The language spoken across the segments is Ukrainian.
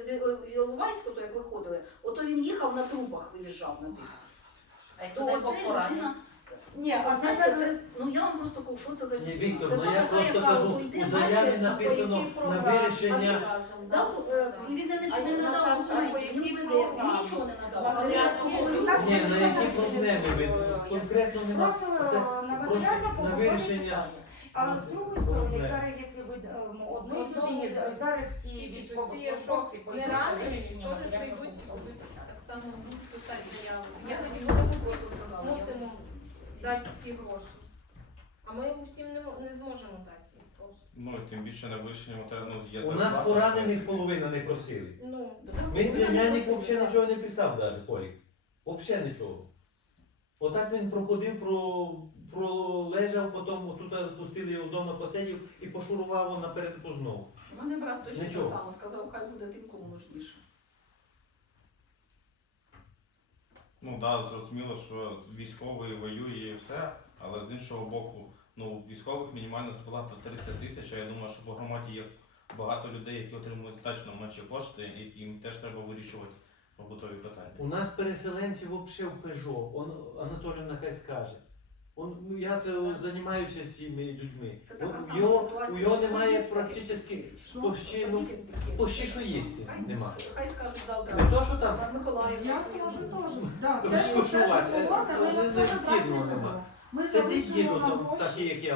З Іловайську, то як виходили, ото він їхав на трубах, виїжджав на тих. А як То туди по Ні, а знаєте, це, ну я вам просто кажу, що це за Ні, людина. Віктор, це ну та я така, просто яка кажу, от у заяві бачить, написано на вирішення. Да, е, і він не, А не я надав Наташа, документів, він якій прийде, він програмі? нічого не надав. Але я говорю, Ні, на які проблеми ви конкретно нема. Просто Це е, на просто матеріально на вирішення питання. Але з другої сторони, проблем. зараз, якщо ви е, одній людині, зараз всі військовослужбовці не пойдуть ранені, теж прийдуть так само будуть писати заяву. Я просто сказала. мусимо дати ці гроші. А ми усім не, не зможемо дати їх просто. Ну, і тим більше на вирішення матеріального є У нас зарплата, поранених половина не просили. Ну, Мій племянник взагалі нічого не писав навіть, Полік. Взагалі нічого. Отак він проходив, про, пролежав, потім тут пустили його вдома, посидів і пошурував он наперед знову. У мене брат точно Нічого. так само сказав, хай буде тим, кому нужніше. Ну так, да, зрозуміло, що військовий воює і все, але з іншого боку, ну, у військових мінімальна зарплата 30 тисяч, а я думаю, що по громаді є багато людей, які отримують значно менші кошти, і їм теж треба вирішувати побутові питання. У нас переселенці взагалі в Пежо. Он, Анатолій хай скаже. Он, ну, я це займаюся з цими людьми. Це така сама його, ситуація. у його немає практично Ну, почти, ну, почти що їсти Хай- нема. Хай скажуть завтра. Не то, що там На Миколаївську. Я теж теж. Да, Ну, те, що що- те, що шувати? согласна, Це ми на не себе кидно брати нема. Ми сидить діду вам там, гроші, такий, як я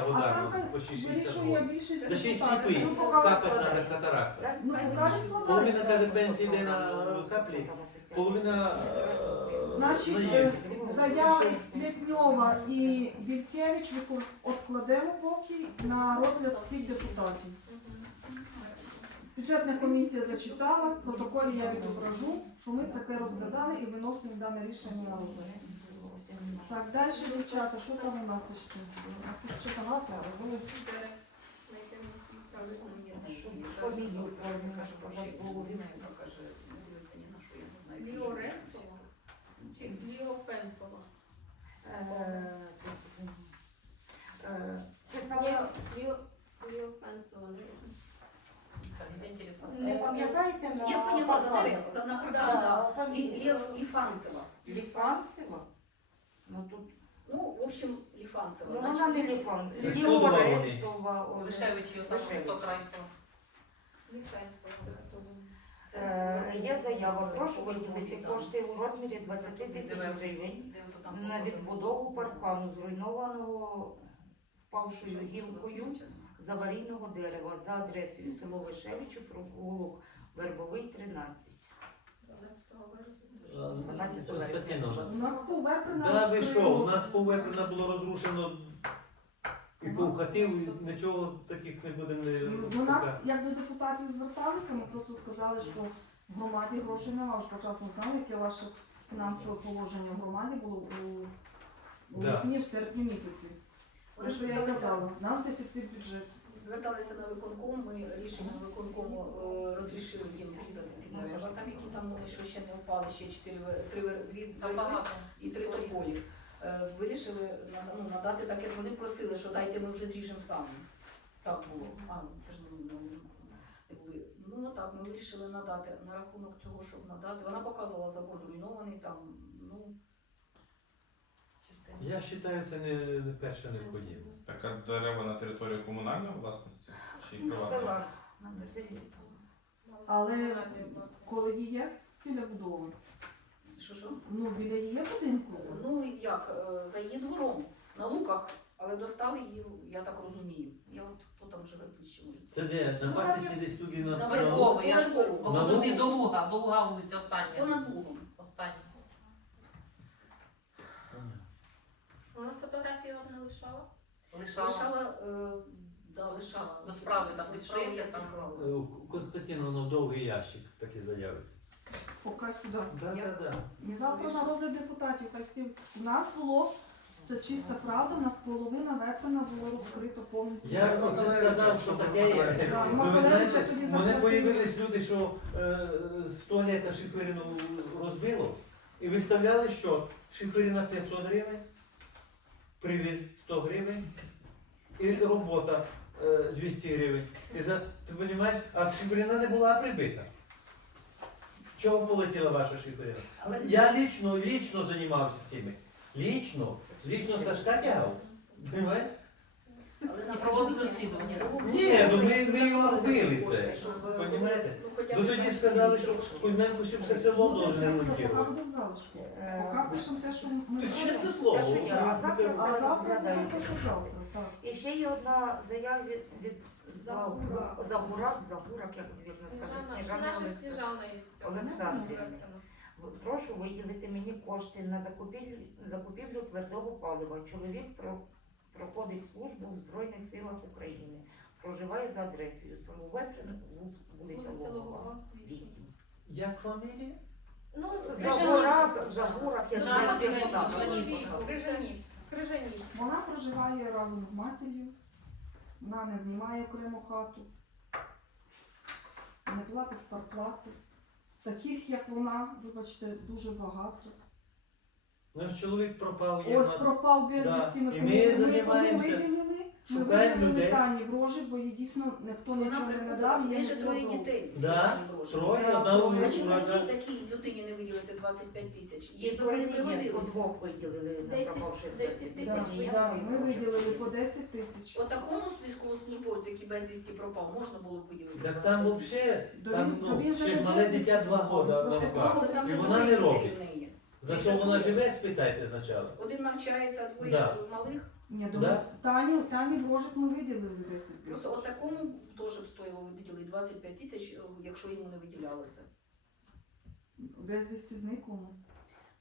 там почти 60 вирішує років. більшість Та ще й депутатів. сліпий, Ну, капать. Ну, Хай поки Половина каже, пенсії йде на каплі, половина е, Значить, на е, їжу. Заяви Плетньова і Бількевич откладемо поки на розгляд всіх депутатів. Бюджетна комісія зачитала, в протоколі я відображу, що ми таке розглядали і виносимо дане рішення на розгляд. Так, далі, дівчата, що там у нас ще? У нас тут ще багато, але ви Не Фенцова? Е, е, не пам'ятаєте на Я поняла за дерева, за на Да, да. фамілія. Лев Ліфанцева. Ліфанцева? Ну тут Ну, в общем, Ліфанцева. ну, вона не Ліфан. Це Студова вони. Ліоренцова. о, Лишевичі, хто Фенцова. це- Е, Є заява. Прошу виділити кошти у розмірі 20 тисяч гривень на відбудову паркану, зруйнованого впавшою гілкою з аварійного дерева за адресою село Вишевичу, провулок Вербовий, 13. 12 вересня. Е, У нас повепрена Да ви що, у нас повепрена було розрушено і повхатив, і нічого таких не будемо не До нас, як до депутатів зверталися, ми просто сказали, що в громаді грошей немає. Ж прекрасно знали, яке ваше фінансове положення в громаді було у, у Да. липні, в серпні місяці. Те, що я казала, у нас дефіцит бюджету. Зверталися на виконком, ми рішенням виконкому е, розрішили їм зрізати ці дерева, там які там вони що ще не впали, ще чотири ве- три вер- дві Там верби багато. і три тополі. Е, Вирішили ну, надати так, як вони просили, що дайте ми вже зріжемо самі. Так було. А, це ж ну, ну, не були. Ну так, ми вирішили надати на рахунок цього, щоб надати. Вона показувала забор зруйнований там, ну. частина. Я вважаю, це не, не перша необхідність. Так, а дерева на території комунальної власності чи приватної? Села. Але коли є біля будови, Що що? ну біля її будинку. Ну як, е, за її двором, на луках, але достали її, я так розумію. Я от хто там живе ближче може. Це де? На Ну, пасіці десь туди на, На на Верхову. я ж Верхову. На О, туди до Луга, до Луга вулиця остання. Понад лугом. Остання. Вона фотографії вам не лишала? Лишала. Лишала, е, да, лишала. До справи там До справи я там. Е, у Константиновна довгий ящик такі заяви. Поки сюди. Да, Я- да, да. І завтра на розгляд депутатів. Хай всі у нас було. Це чиста правда, у нас половина вепрена було розкрито повністю. Я оце сказав, що таке є. Да, Ну, ви Макаревича знаєте, тоді в мене появились люди, що е, з туалета шиферину розбило і виставляли, що шиферина 500 гривень, привіз 100 гривень і робота е, 200 гривень. І за, ти розумієш, а шиферина не була прибита. Чого полетіла ваша? Але Я лічно, лічно займався цими. Лічно, лічно Сашка тягав. Понимаєте? Але нам проводити розслідування. Ні, ну ми, ми його робили це. щоб, е, Понімаєте? ну, Ну тоді сказали, що Кузьменко ще все село буде в залишку. Е, Поки пишемо те, що ми Ти чесне слово. А завтра А завтра те, що завтра. І ще є одна заява від Загурак. Загурак, Загурак, як вірно сказати, Сніжана, Сніжана наша Олександрівна. Сніжана є з цього. Олександрівна. Прошу виділити мені кошти на закупівлю, закупівлю твердого палива. Чоловік про, проходить службу в Збройних силах України. Проживає за адресою село Веприн, вулиця Вулиця Логова, Логова, 8. Як фамілія? Ну, Загурак, Загурак, я знаю, депутат. Крижанівська. Крижанівська. Вона проживає разом з матір'ю, вона не знімає окрему хату, не платить зарплату. Таких, як вона, вибачте, дуже багато. Ну, ось чоловік пропав, є в Ось нас. пропав безвісті, ми, І ми ми, займаємося, виділили, ми шукаємо людей. Тані гроші, бо їй дійсно ніхто Вона нічого не надав, в неї ще троє дітей. Да. Троє, Так, одна троє. А чому одній такій людині не виділити 25 тисяч? Їй би вони по пригодилися. двох виділили на Десять- пропавших десять безвісти. Да, тисяч Я да, ми виділили по 10 тисяч. Отакому військовослужбовцю, який безвісті пропав, можна було б виділити. Так там 25 тисяч. взагалі, До там, ну, то він же ще не мале безвісти дитя два просто руках. І же вона двоє не дітей робить. в неї. За що вона живе, спитайте спочатку. Один навчається, а двоє Да. малих. Ні, до Да? Таню, Тані грошик ми виділили 10 тисяч. Просто от такому теж б стоїло виділити 25 тисяч, е, якщо йому не виділялося. Безвісті зниклому.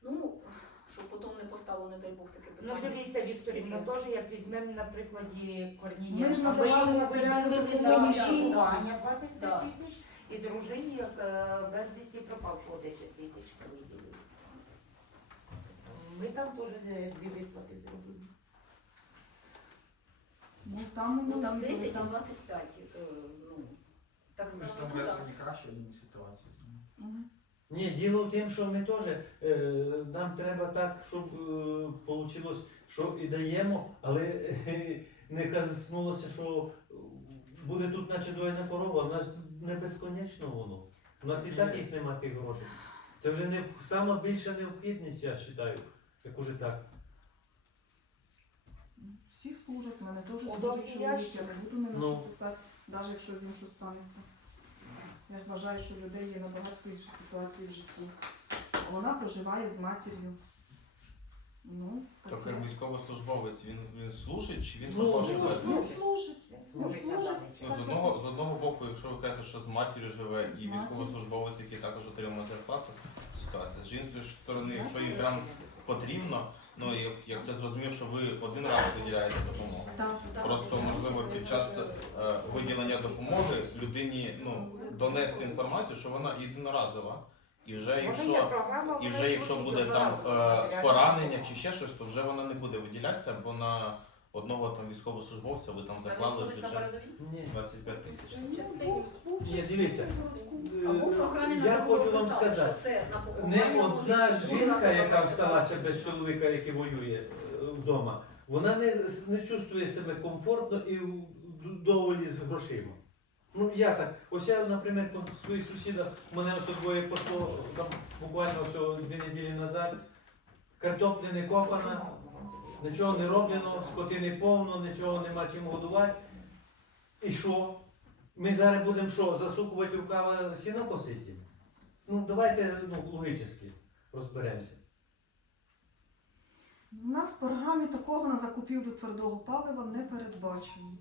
Ну, щоб потім не постало, не дай Бог, таке Ну питання. дивіться, Вікторівна, Яке? теж як візьмемо на прикладі Корнієнка. Ми ж надавали йому матеріальну виділили допомогу на жінці. лікування 25 Да. тисяч і дружині як е, безвісті пропавшого 10 тисяч виділили. Там теж дві виплати зробили. Ну там Ну не там виділили, 10 і там- 25. е, Ну, так Ви само ж там вряд краще, я думаю, ситуацію. Мгм. Ні, діло в тім, що ми теж, е, нам треба так, щоб вийшло, що і даємо, але е, не коснулося, що е, буде тут наче двойна корова, у нас не безконечно воно. У нас і так їх нема тих грошей. Це вже не сама більша необхідність, я вважаю, як уже так. Всі служать, в мене теж служать чоловік, я не буду ні на Ну. що писати, навіть якщо з ним щось станеться. Я вважаю, що в людей є набагато інші ситуації в житті. А Вона проживає з матір'ю. Ну, Тобто таке. військовослужбовець він, він служить чи він Ну, просто живе? ну, служить. Він служить на служить. час. Ну, з одного, з одного боку, якщо ви кажете, що з матір'ю живе З і матір'ю. військовослужбовець, який також отримує зарплату, ситуація. З іншої ж сторони, якщо їм прям потрібно, ну як, як я зрозумів, що ви один раз виділяєте допомогу. Так. Так, Просто можливо під час е, виділення допомоги людині ну, донести інформацію, що вона єдиноразова. І вже якщо і вже якщо буде там е, поранення чи ще щось, то вже вона не буде виділятися, бо на одного там військовослужбовця ви там заклали бюджет 25 тисяч. Ну, Ні, дивіться. Або в програмі Я хочу вам сказати, що це на Не одна жінка, яка всталася без чоловіка, який воює е, вдома, вона не, не чувствує себе комфортно і доволі з грошима. Ну я так, ось я, наприклад, своїх сусідах, мене ось двоє пошло там буквально ось дві неділі назад, картопля не копана, нічого не роблено, скотини повно, нічого нема чим годувати. І що? Ми зараз будемо що, засукувати рукава сіно косити? Ну давайте ну, логічно розберемося. У нас в програмі такого на закупівлю твердого палива не передбачено.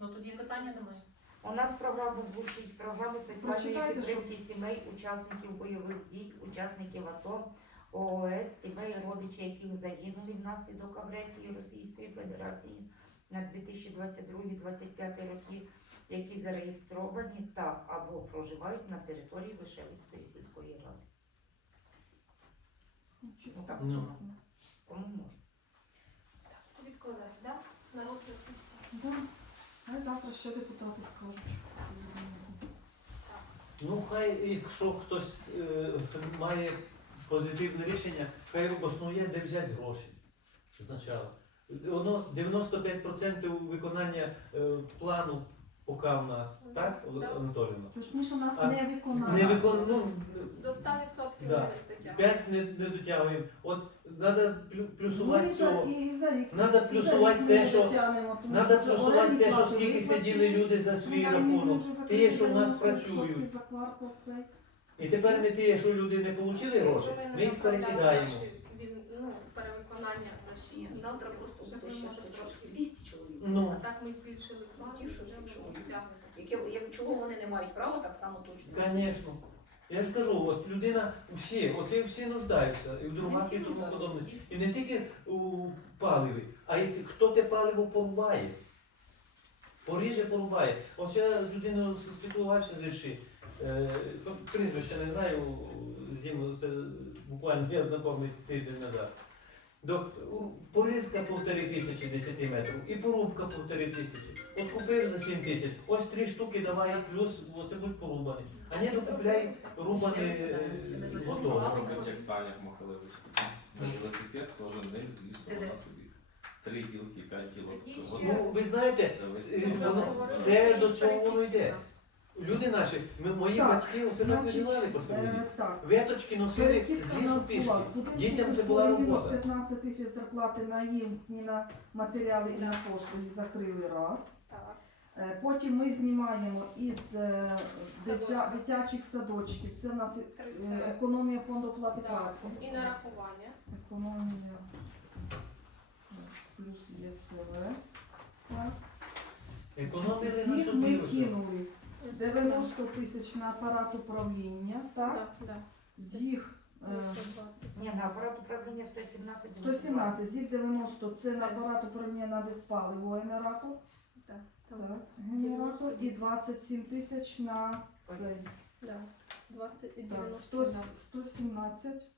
Ну тоді питання немає. У нас програма звучить програма соціальної Прочитайте, підтримки сімей, учасників бойових дій, учасників АТО, ООС, сімей, родичі, яких загинули внаслідок агресії Російської Федерації на 2022-2025 роки, які зареєстровані та або проживають на території Вишевицької сільської ради. Ну так, Ну. кому можна. Це відкладають, так? На розгляд сесії. Да. Хай завтра ще депутати скажуть. Ну, хай, якщо хтось е, має позитивне рішення, хай обоснує, де взяти гроші. Спочатку. Воно 95% виконання е, плану поки в нас, так. Анатоліївна? Тож ніж у нас А не виконано. Не викон... ну, До 100% Да. ми не дотягнемо. 5 не, не дотягуємо. От треба плюсувати Ну, і цього. і за рік. Треба плюсувати те, що треба плюсувати те, що скільки сиділи люди за свій Ну, ми рахунок. Ті, що в нас працюють. І тепер ми ті, що люди не отримали гроші, ми їх перекидаємо. від- ну, перевиконання за 6 Ні, місяців. завтра просто буде ще можемо 100 чоловік, трошки 200 чоловік. Ну, А так ми збільшили. Ті, що всі ми чоловік. тягнемо. Яке, як, чого вони не мають права, так само точно. звісно. Я ж кажу, от людина, всі, оце всі нуждаються, і в другах і тому подобне. І не тільки у паливі, а й хто те паливо порубає. Поріже, порубає. Ось я з людиною спілкувався з Ірші. Е, прізвище не знаю, зиму, це буквально я знайомий тиждень назад. Порізка півтори тисячі 10 метрів і порубка півтори тисячі. От купив за 7 тисяч, ось три штуки давай, плюс оце будуть порубані. А не докупляй рубані е, готові. Робить як Таня Михайлович. Велосипед кожен день з лісу вона собі. Три гілки, п'ять гілок. Ну, ви знаєте, Це Е, Це до цього воно йде. Люди наші, ми, мої Так, батьки оце так Значить, виживали по селі. е, так. Веточки носили Перекидка з у лісу нас пішки. була. Дітям це була мінус робота. 15 тисяч зарплати на їм і на матеріали і на послуги закрили раз. Так. Е, Потім ми знімаємо із е, дитя, дитячих садочків. Це в нас е, 300. економія фонду оплати Так. праці. І нарахування. Економія плюс ЄСВ. Так. Економили на них ми собі. кинули 90 тисяч на апарат управління. Так? Так, так. З їх е, 120. Ні, на апарат управління 117. 117, з їх 90 це на апарат управління на диспаливо генератор. Так. Так, генератор і 27 тисяч на цей. Да. 20 і Так, 90. 100, да. 117.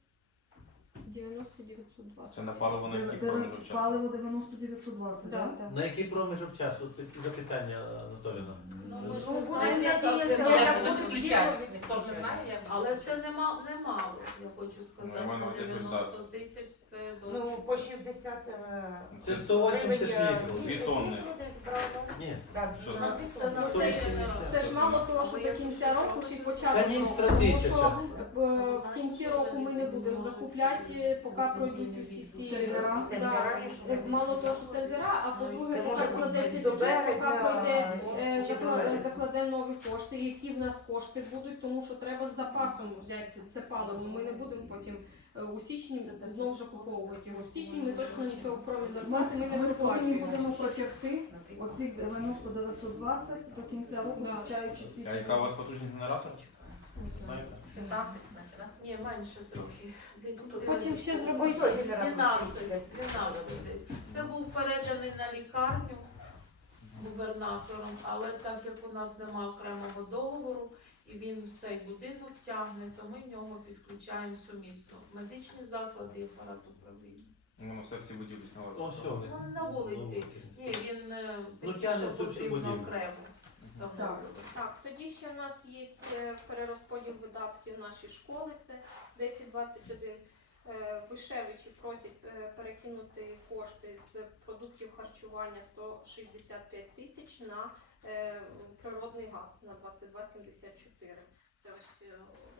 90 920. Це на паливо на який проміжок часу. Паливо 90 920, Да, так? да. На який проміжок часу? Запитання, Анатоліна. Ну, ми ж ну, не буде знаємо, яка надіятися, це як Як будуть будуть включати? Ніхто ж не знає, як. Але це нема, немало, я хочу сказати. Ну, я маю на увазі, 90 тисяч це Ну, по 60 е, Це 180 е, літрів. Дві тонни. Ні. Що на за- Це на тонни. це, це ж мало того, що до кінця року ще й початок Каністра року. Тому тисяча. що е, в кінці року ми не будемо закупляти, поки пройдуть усі ці Тендера. Да, е, мало того, що тендера, а по-друге, Це поки може кладеться до бюджет, поки пройде е, чи до закла- березня. закладемо нові кошти, які в нас кошти будуть, тому що треба з запасом взяти це паливо. Ми не будемо потім е, у січні знову закуповувати його. В січні ми точно нічого крім Ми, зарплати ми не ми повинні будемо протягти оцих 90 920 до кінця року, Да. включаючи січень. А яка у вас потужність генератора? Знаєте? 17, знаєте, так? Ні, менше трохи. Десь Потім ще зробити. 12, 12 десь. Це був переданий на лікарню губернатором, але так як у нас немає окремого договору і він цей будинок тягне, то ми в нього підключаємо сумісно. Медичні заклади і апарат управління. Ну, на все всі будівлі. О, все. Ну, на вулиці. Ні, він е, Ну, такий, тягне що цю всю потрібно будівлю. окремо встановлювати. Так, тоді ще в нас є е, перерозподіл видатків наші школи, це 1021. Е, Вишевичі просять е, перекинути кошти з продуктів харчування 165 тисяч на е, природний газ на 2274. Це ось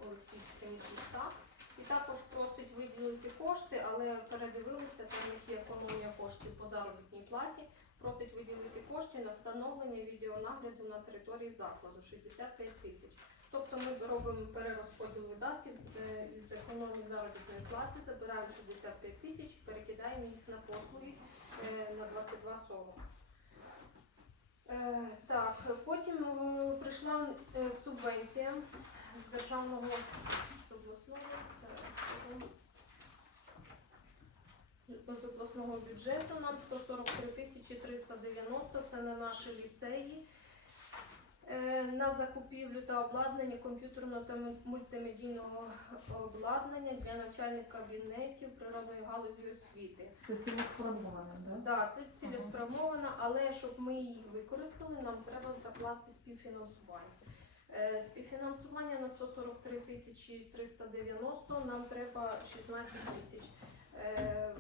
Олексій приніс листа. І також просить виділити кошти, але передивилися, там них економія коштів по заробітній платі. Просить виділити кошти на встановлення відеонагляду на території закладу 65 тисяч. Тобто ми робимо перерозподіл видатків е, із економії заробітної плати, забираємо 65 тисяч, перекидаємо їх на послуги е, на 22,40. Е, Так, потім прийшла субвенція з державного з обласного бюджету нам 143 тисячі 390, це на наші ліцеї. Е, На закупівлю та обладнання комп'ютерного та мультимедійного обладнання для навчальних кабінетів природної галузі освіти. Це цілеспрямоване, так? Да, це цілеспрямовано, але щоб ми її використали, нам треба закласти співфінансування. Е, Співфінансування на 143 тисячі 390, нам треба 16 тисяч. Е,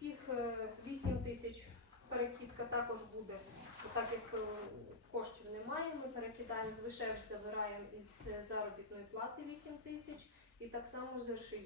Цих е, 8 тисяч перекидка також буде, так як е, коштів немає, ми перекидаємо з вишев, забираємо із заробітної плати 8 тисяч і так само з РШЮ.